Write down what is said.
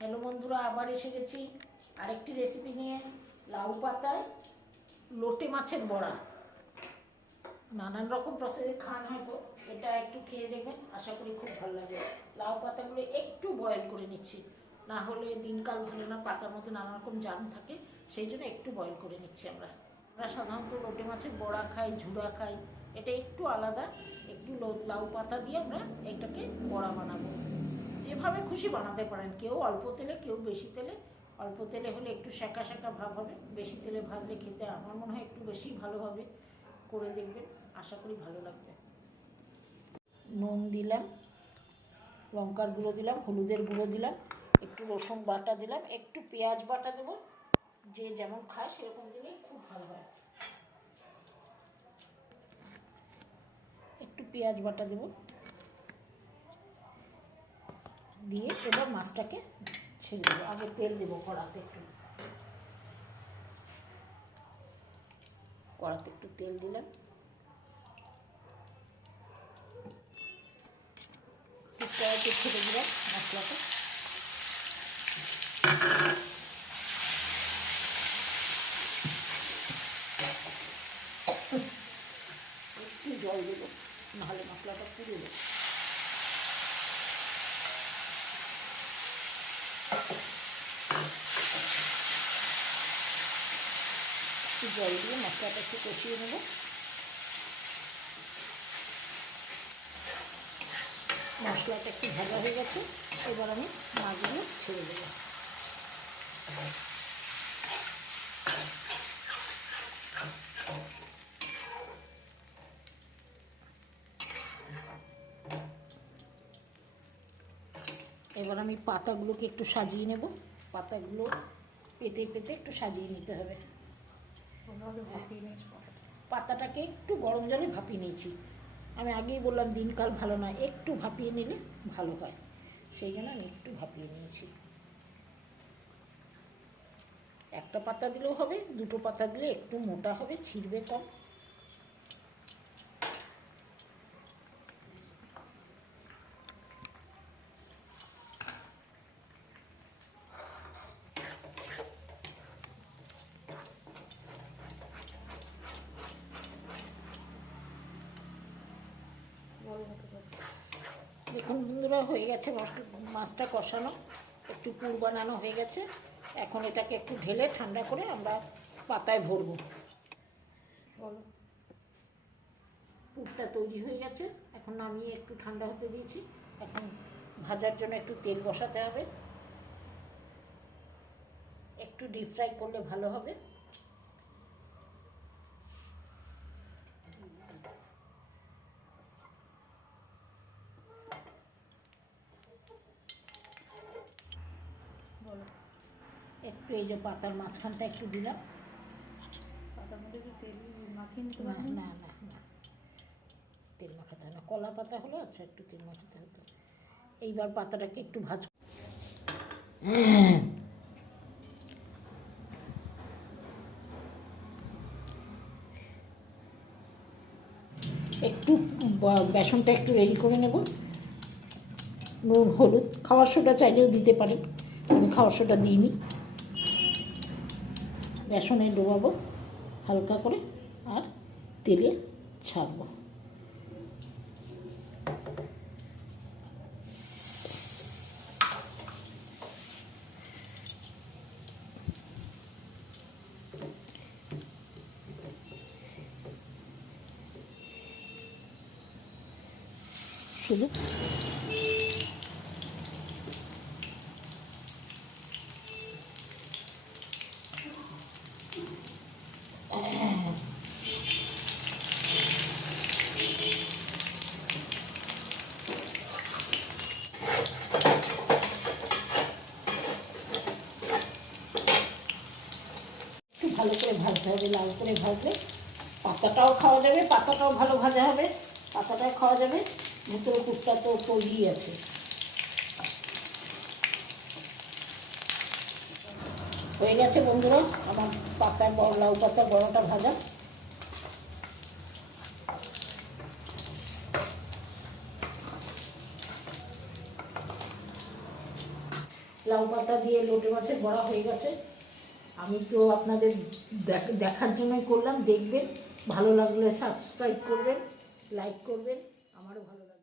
Hello বন্ধুরা, আবার এসে গেছি আরেকটি রেসিপি নিয়ে। লাউ পাতায় লোটে মাছের বড়া। নানান রকম প্রসেসে খান হয়তো, এটা একটু খেয়ে দেখবেন, আশা করি খুব ভালো লাগবে। লাউ পাতাগুলো একটু বয়েল করে নিচ্ছি, না হলে দিনকাল ভালো না, পাতার মধ্যে নানা রকম জার্ম থাকে, সেই জন্য একটু বয়েল করে নিচ্ছি। আমরা সাধারণত লোটে মাছের বড়া খাই, ঝুড়া খাই, এটা একটু আলাদা। একটু লাউ পাতা দিয়ে আমরা এটাকে বড়া বানাবো। যেভাবে খুশি বানাতে পারেন, কেউ অল্প তেলে, কেউ বেশি তেলে। অল্প তেলে হলে একটু শাঁকা শাঁকা ভাব হবে, বেশি তেলে ভাজলে খেতে আমার মনে হয় একটু বেশি ভালো হবে। করে দেখবেন, আশা করি ভালো লাগবে। নুন দিলাম, লঙ্কার গুঁড়ো দিলাম, হলুদের গুঁড়ো দিলাম, একটু রসুন বাটা দিলাম, একটু পেঁয়াজ বাটা দেবো। যে যেমন খায় সেরকম দিলেই খুব ভালো হয়। একটু পেঁয়াজ বাটা দেবো, দিয়ে এবার মাছটাকে ছেড়ে দেবো। আগে তেল দেবো কড়াতে, একটু তেল দিলাম, কড়াইতে ছেড়ে দিলাম মশলাটা। একটু জল দেবো, নাহলে মশলাটা পুড়ে দেবো। একটু জল দিয়ে মশলাটা একটু কষিয়ে নেব। মশলাটা একটু ভাজা হয়ে গেছে, এবার আমি মাছগুলো ছেড়ে দেবো। এবার আমি পাতাগুলোকে একটু সাজিয়ে নেব। পাতাগুলো পেতে পেতে একটু সাজিয়ে নিতে হবে। পাতাটাকে একটু গরম জলে ভাপিয়ে নিয়েছি। আমি আগেই বললাম দিনকাল ভালো না, একটু ভাপিয়ে নিলে ভালো হয়, সেই জন্য আমি একটু ভাপিয়ে নিয়েছি। একটা পাতা দিলেও হবে, দুটো পাতা দিলে একটু মোটা হবে, ছিঁড়বে কম। দেখুন বন্ধুরা, হয়ে গেছে মাছটা কষানো, একটু পুর বানানো হয়ে গেছে। এখন এটাকে একটু ঢেলে ঠান্ডা করে আমরা পাতায় ভরবো। পুরটা তৈরি হয়ে গেছে, এখন নামিয়ে একটু ঠান্ডা হতে দিয়েছি। এখন ভাজার জন্য একটু তেল বসাতে হবে, একটু ডিপ ফ্রাই করলে ভালো হবে। একটু এই যে পাতার মাঝখানটা একটু দিলাম। পাতার মধ্যে একটু তেল মাখিয়ে নিতে না পারেন? না না না, তেল মাখাতে হয় না। কলা পাতা হলো, আচ্ছা একটু তেল মাখাতে হতো। এইবার পাতাটাকে একটু ভাজ, একটু বেসনটা একটু রেডি করে নেব। নুন, হলুদ, খাওয়ার সোডা চাইলেও দিতে পারেন, আমি খাওয়ার সোডা দিইনি। বেসনে ডোবাবো হালকা করে, আর তেলে ছাড়বো। শুধু ভালো করে ভাজতে হবে, লাল করে ভাজলে পাতাটাও খাওয়া যাবে, পাতাটাও ভালো ভাজা হবে, পাতাটাও খাওয়া যাবে, ভেতরে কুটটা তো তৈরি আছে। হয়ে গেছে বন্ধুরা আমার পাতায় লাউ পাতা বড়াটা ভাজা। লাউ পাতা দিয়ে লোটে মাছের বড়া হয়ে গেছে। আমি তো আপনাদের দেখার জন্যই করলাম, দেখবেন, ভালো লাগলে সাবস্ক্রাইব করবেন, লাইক করবেন, আমারও ভালো লাগবে।